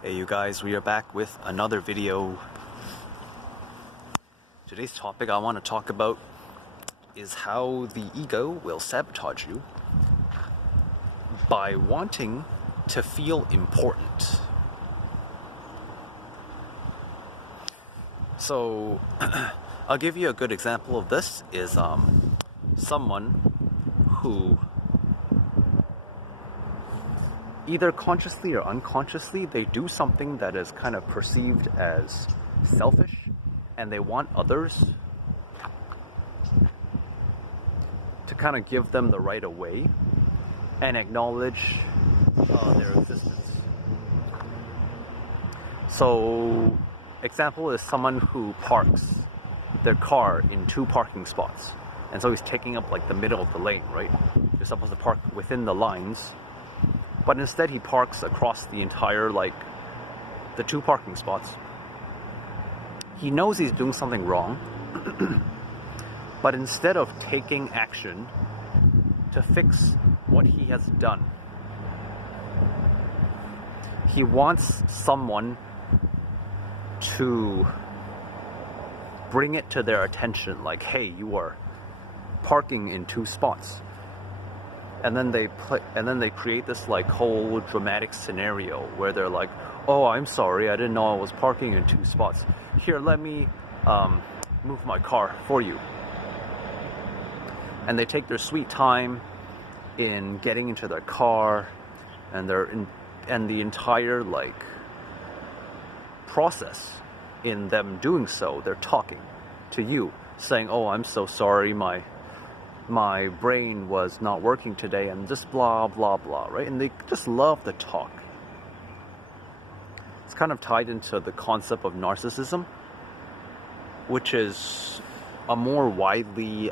Hey you guys, we are back with another video. Today's topic I want to talk about is how the ego will sabotage you by wanting to feel important. So I'll give you a good example of this is someone who either consciously or unconsciously, they do something that is kind of perceived as selfish, and they want others to kind of give them the right of way and acknowledge their existence. So, example is someone who parks their car in 2 parking spots, and so he's taking up like the middle of the lane, right? You're supposed to park within the lines, but instead he parks across the entire, the 2 parking spots. He knows he's doing something wrong, but instead of taking action to fix what he has done, he wants someone to bring it to their attention, like, hey, you are parking in 2 spots. And then they create this whole dramatic scenario where they're like, oh, I'm sorry, I didn't know I was parking in 2 spots. Here, let me move my car for you. And they take their sweet time in getting into their car, and the entire process in them doing so, they're talking to you, saying, oh, I'm so sorry, my brain was not working today, and just blah, blah, blah, right? And they just love to talk. It's kind of tied into the concept of narcissism, which is a more widely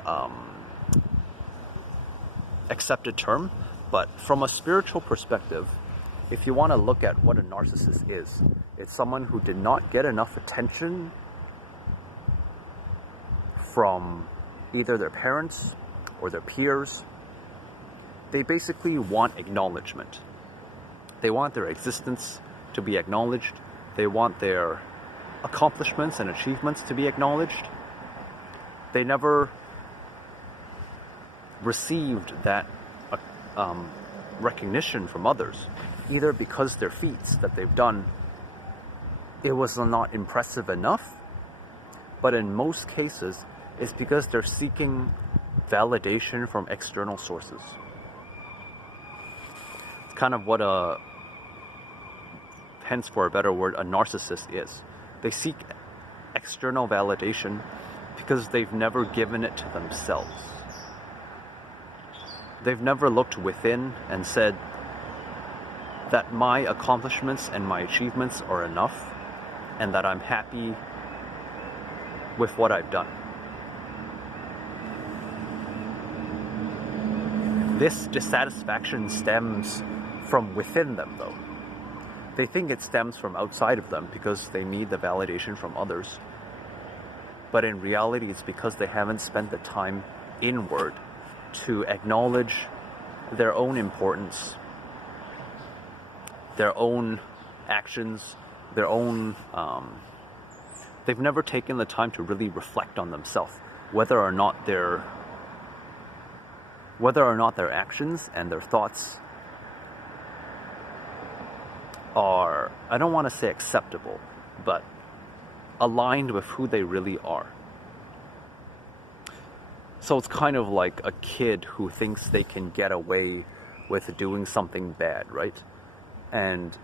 accepted term. But from a spiritual perspective, if you want to look at what a narcissist is, it's someone who did not get enough attention from either their parents or their peers. They basically want acknowledgement. They want their existence to be acknowledged. They want their accomplishments and achievements to be acknowledged. They never received that recognition from others, either because their feats that they've done, it was not impressive enough, but in most cases, it's because they're seeking validation from external sources. It's kind of what hence for a better word, a narcissist is. They seek external validation because they've never given it to themselves. They've never looked within and said that my accomplishments and my achievements are enough, and that I'm happy with what I've done. This dissatisfaction stems from within them, though. They think it stems from outside of them because they need the validation from others. But in reality, it's because they haven't spent the time inward to acknowledge their own importance, their own actions, their own... they've never taken the time to really reflect on themselves, whether or not their actions and their thoughts are, I don't want to say acceptable, but aligned with who they really are. So it's kind of like a kid who thinks they can get away with doing something bad, right? And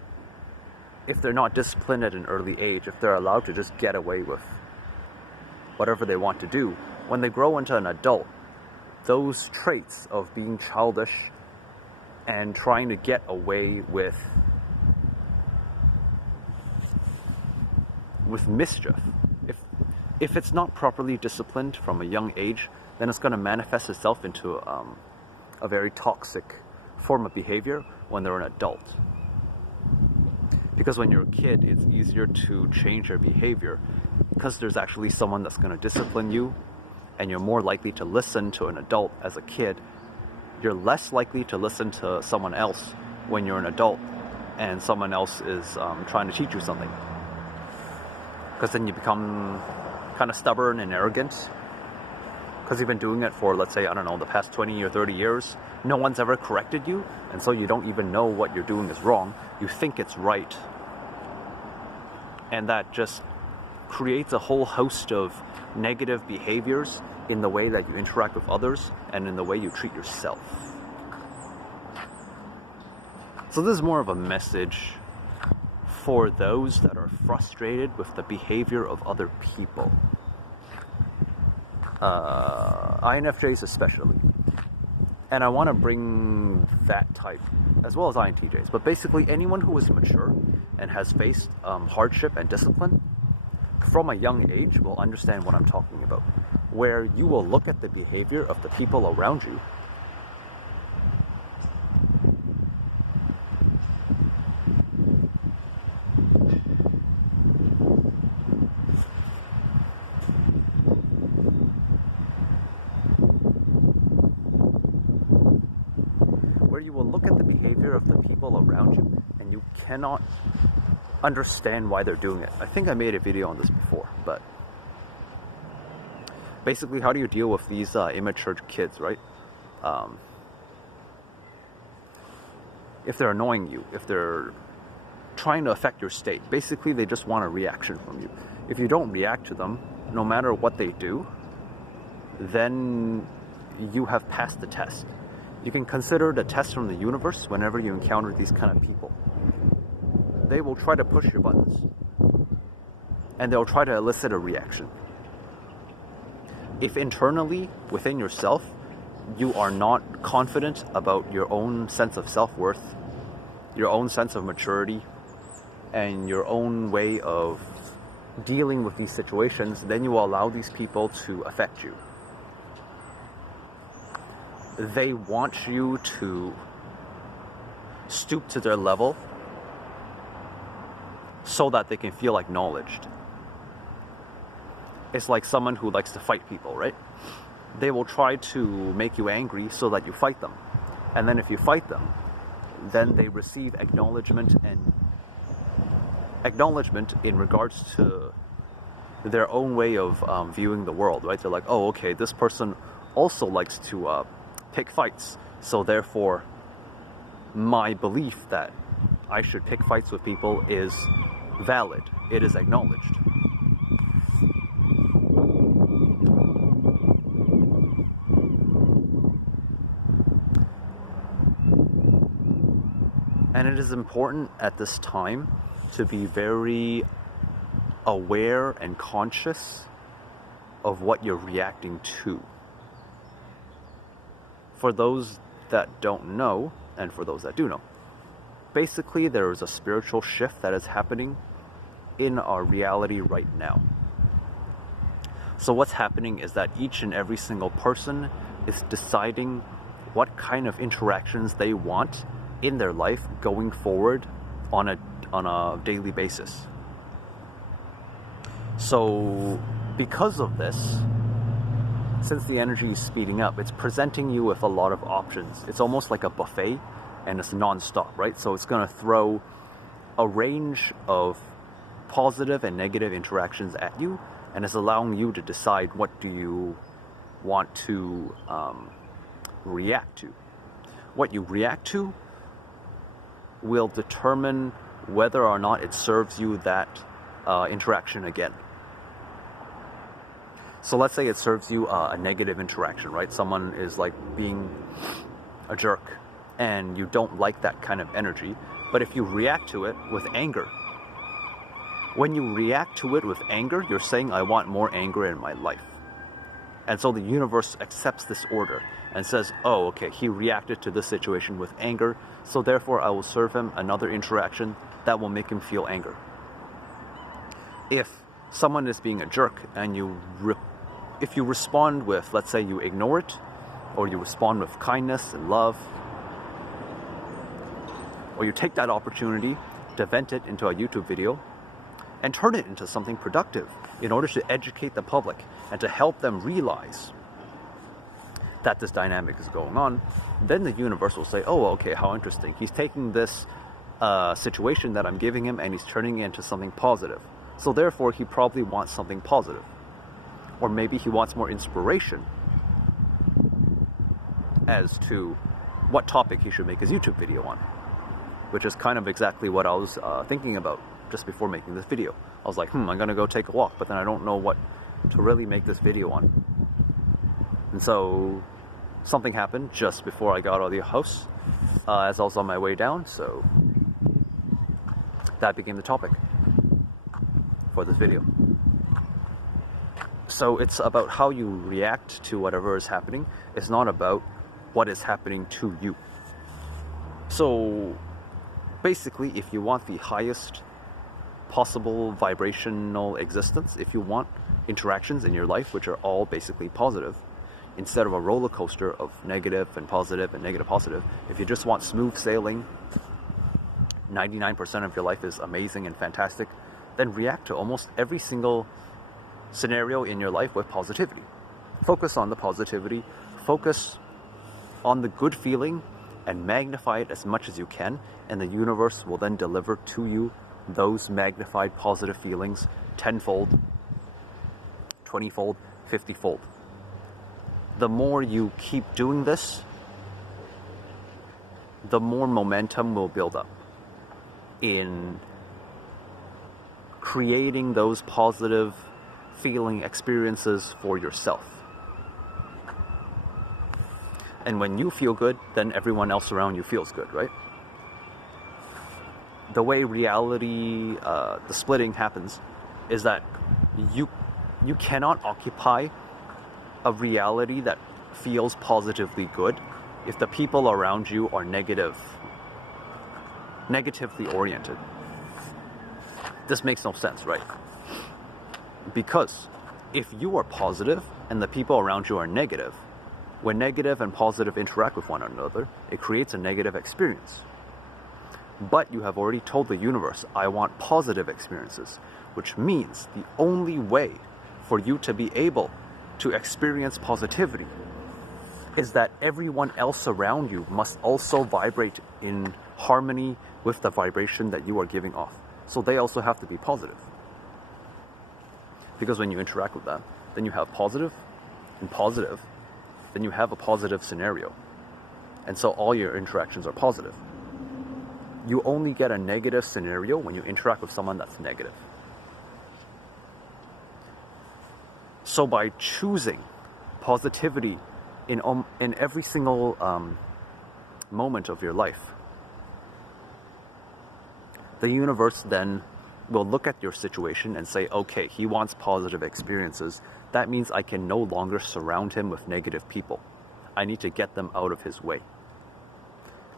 if they're not disciplined at an early age, if they're allowed to just get away with whatever they want to do, when they grow into an adult, those traits of being childish and trying to get away with mischief, if it's not properly disciplined from a young age, then it's going to manifest itself into a very toxic form of behavior when they're an adult. Because when you're a kid, it's easier to change your behavior because there's actually someone that's going to discipline you, and you're more likely to listen to an adult as a kid. You're less likely to listen to someone else when you're an adult and someone else is trying to teach you something. Because then you become kind of stubborn and arrogant. Because you've been doing it for, let's say, I don't know, the past 20 or 30 years. No one's ever corrected you, and so you don't even know what you're doing is wrong. You think it's right. And that just creates a whole host of negative behaviors in the way that you interact with others and in the way you treat yourself. So this is more of a message for those that are frustrated with the behavior of other people. INFJs especially. And I want to bring that type, as well as INTJs, but basically anyone who is mature and has faced hardship and discipline from a young age will understand what I'm talking about. Where you will look at the behavior of the people around you and you cannot understand why they're doing it. I think I made a video on this before, but basically, how do you deal with these immature kids, right? If they're annoying you, if they're trying to affect your state, basically they just want a reaction from you. If you don't react to them, no matter what they do, then you have passed the test. You can consider the test from the universe whenever you encounter these kind of people. They will try to push your buttons, and they'll try to elicit a reaction. If internally, within yourself, you are not confident about your own sense of self-worth, your own sense of maturity, and your own way of dealing with these situations, then you will allow these people to affect you. They want you to stoop to their level so that they can feel acknowledged. It's like someone who likes to fight people, right? They will try to make you angry so that you fight them. And then if you fight them, then they receive acknowledgement in regards to their own way of viewing the world, right? They're like, oh, okay, this person also likes to pick fights, so therefore my belief that I should pick fights with people is valid. It is acknowledged. And it is important at this time to be very aware and conscious of what you're reacting to. For those that don't know, and for those that do know, basically there is a spiritual shift that is happening in our reality right now. So what's happening is that each and every single person is deciding what kind of interactions they want in their life going forward on a daily basis. So because of this, since the energy is speeding up, it's presenting you with a lot of options. It's almost like a buffet, and it's non-stop, right? So it's going to throw a range of positive and negative interactions at you, and it's allowing you to decide what do you want to react to. What you react to will determine whether or not it serves you that interaction again. So let's say it serves you a negative interaction, right? Someone is like being a jerk and you don't like that kind of energy. But if you react to it with anger, when you react to it with anger, you're saying, I want more anger in my life. And so the universe accepts this order and says, oh, okay, he reacted to this situation with anger, so therefore I will serve him another interaction that will make him feel anger. If someone is being a jerk and if you respond with, let's say you ignore it, or you respond with kindness and love, or you take that opportunity to vent it into a YouTube video and turn it into something productive in order to educate the public and to help them realize that this dynamic is going on, then the universe will say, oh, okay, how interesting. He's taking this situation that I'm giving him, and he's turning it into something positive. So therefore, he probably wants something positive. Or maybe he wants more inspiration as to what topic he should make his YouTube video on, which is kind of exactly what I was thinking about just before making this video. I was like, I'm gonna go take a walk, but then I don't know what to really make this video on. And so something happened just before I got out of the house as I was on my way down, so that became the topic for this video. So it's about how you react to whatever is happening. It's not about what is happening to you. So basically, if you want the highest possible vibrational existence, if you want interactions in your life which are all basically positive, instead of a roller coaster of negative and positive and negative positive, if you just want smooth sailing, 99% of your life is amazing and fantastic, then react to almost every single scenario in your life with positivity. Focus on the positivity, focus on the good feeling, and magnify it as much as you can, and the universe will then deliver to you those magnified positive feelings tenfold, 20-fold, 50-fold. The more you keep doing this, the more momentum will build up in creating those positive feeling experiences for yourself. And when you feel good, then everyone else around you feels good, right? The way reality, the splitting happens, is that you cannot occupy a reality that feels positively good if the people around you are negatively oriented. This makes no sense, right? Because if you are positive and the people around you are negative, when negative and positive interact with one another, it creates a negative experience. But you have already told the universe, I want positive experiences, which means the only way for you to be able to experience positivity is that everyone else around you must also vibrate in harmony with the vibration that you are giving off. So they also have to be positive. Because when you interact with them, then you have positive and positive, then you have a positive scenario. And so all your interactions are positive. You only get a negative scenario when you interact with someone that's negative. So by choosing positivity in every single moment of your life, the universe then will look at your situation and say, okay, he wants positive experiences. That means I can no longer surround him with negative people. I need to get them out of his way.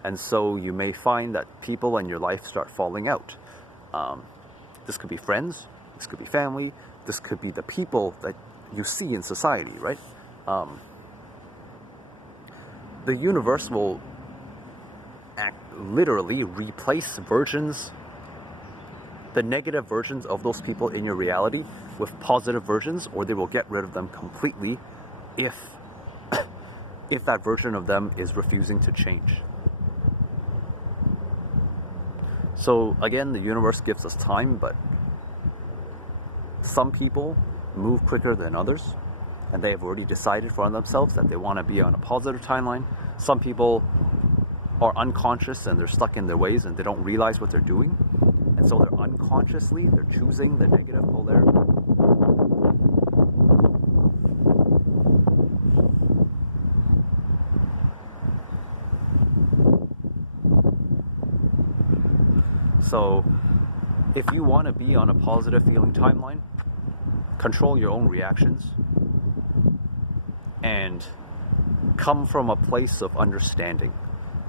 And so you may find that people in your life start falling out. This could be friends, this could be family, this could be the people that you see in society, right? The universe will literally replace the negative versions of those people in your reality with positive versions, or they will get rid of them completely if that version of them is refusing to change. So again, the universe gives us time, but some people move quicker than others, and they have already decided for themselves that they want to be on a positive timeline. Some people are unconscious and they're stuck in their ways and they don't realize what they're doing, and so they're unconsciously choosing the negative polarity. So if you want to be on a positive feeling timeline, control your own reactions and come from a place of understanding.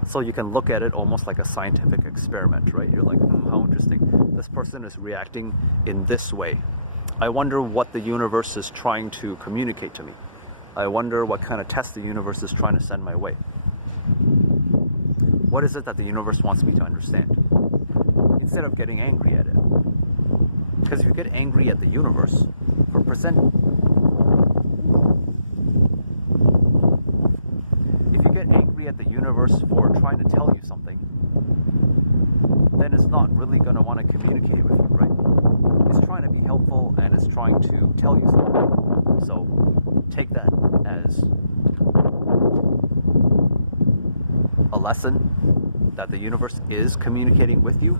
So you can look at it almost like a scientific experiment, right? You're like, how interesting. This person is reacting in this way. I wonder what the universe is trying to communicate to me. I wonder what kind of test the universe is trying to send my way. What is it that the universe wants me to understand? Instead of getting angry at it. Because if you get angry at the universe for trying to tell you something, then it's not really going to want to communicate with you, right? It's trying to be helpful and it's trying to tell you something. So take that as a lesson that the universe is communicating with you.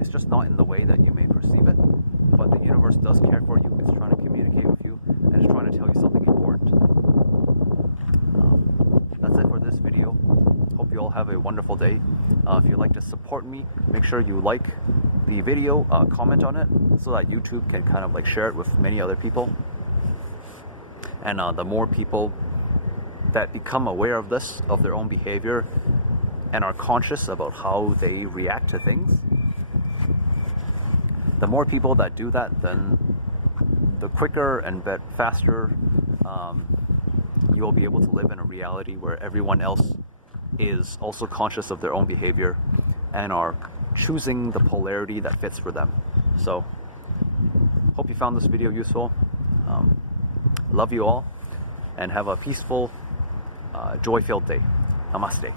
It's just not in the way that you may perceive it, but the universe does care for you. It's trying to communicate with you and it's trying to tell you something important. That's it for this video. Hope you all have a wonderful day. If you'd like to support me, make sure you like the video, comment on it, so that YouTube can kind of like share it with many other people. And the more people that become aware of this, of their own behavior, and are conscious about how they react to things, the more people that do that, then the quicker and faster you will be able to live in a reality where everyone else is also conscious of their own behavior and are choosing the polarity that fits for them. So, hope you found this video useful. Love you all, and have a peaceful, joy-filled day. Namaste.